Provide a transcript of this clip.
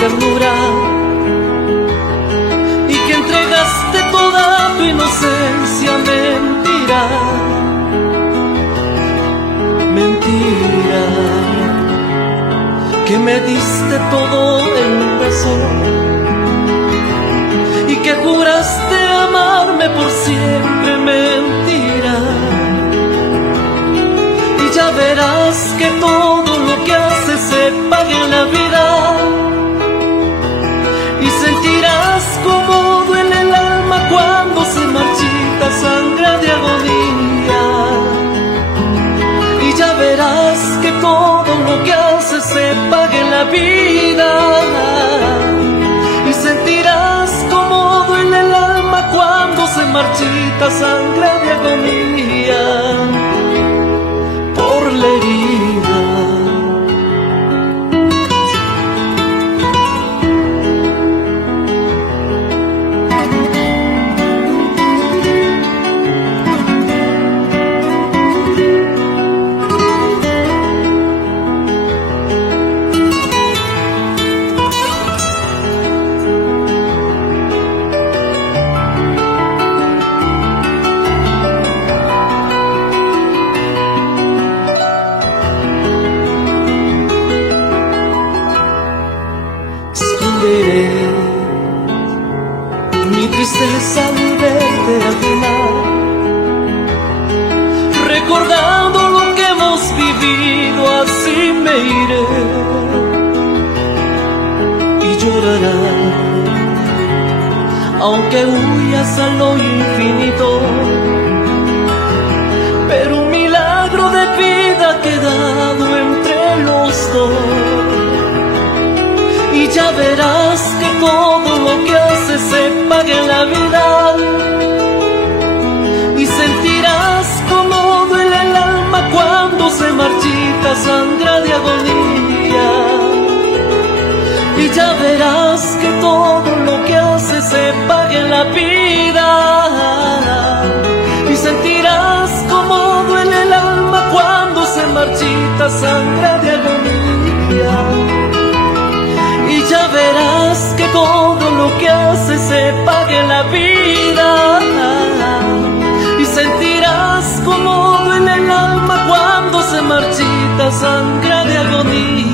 ternura y que entregaste toda tu inocencia. Mentira, mentira, que me diste todo en un beso y que juraste amarme por siempre. Mentira, y ya verás que todo lo que haces se paga en la vida y sentirás como duele el alma cuando se marchita, sangra de agonía. Y ya verás que todo lo que haces se paga en la vida y sentirás como duele el alma cuando se marchita, sangra de agonía por la herida. Mi tristeza al verte ajena, recordando lo que hemos vivido, así me iré y llorará, aunque huyas a lo infinito, pero un milagro de vida ha quedado entre los dos. Y ya verás que todo lo que haces se paga en la vida y sentirás como duele el alma cuando se marchita, sangra de agonía. Y ya verás que todo lo que haces se paga en la vida y sentirás como duele el alma cuando se marchita, sangra de agonía. Y ya verás que todo lo que haces se paga en la vida y sentirás como duele el alma cuando se marchita, sangra de agonía.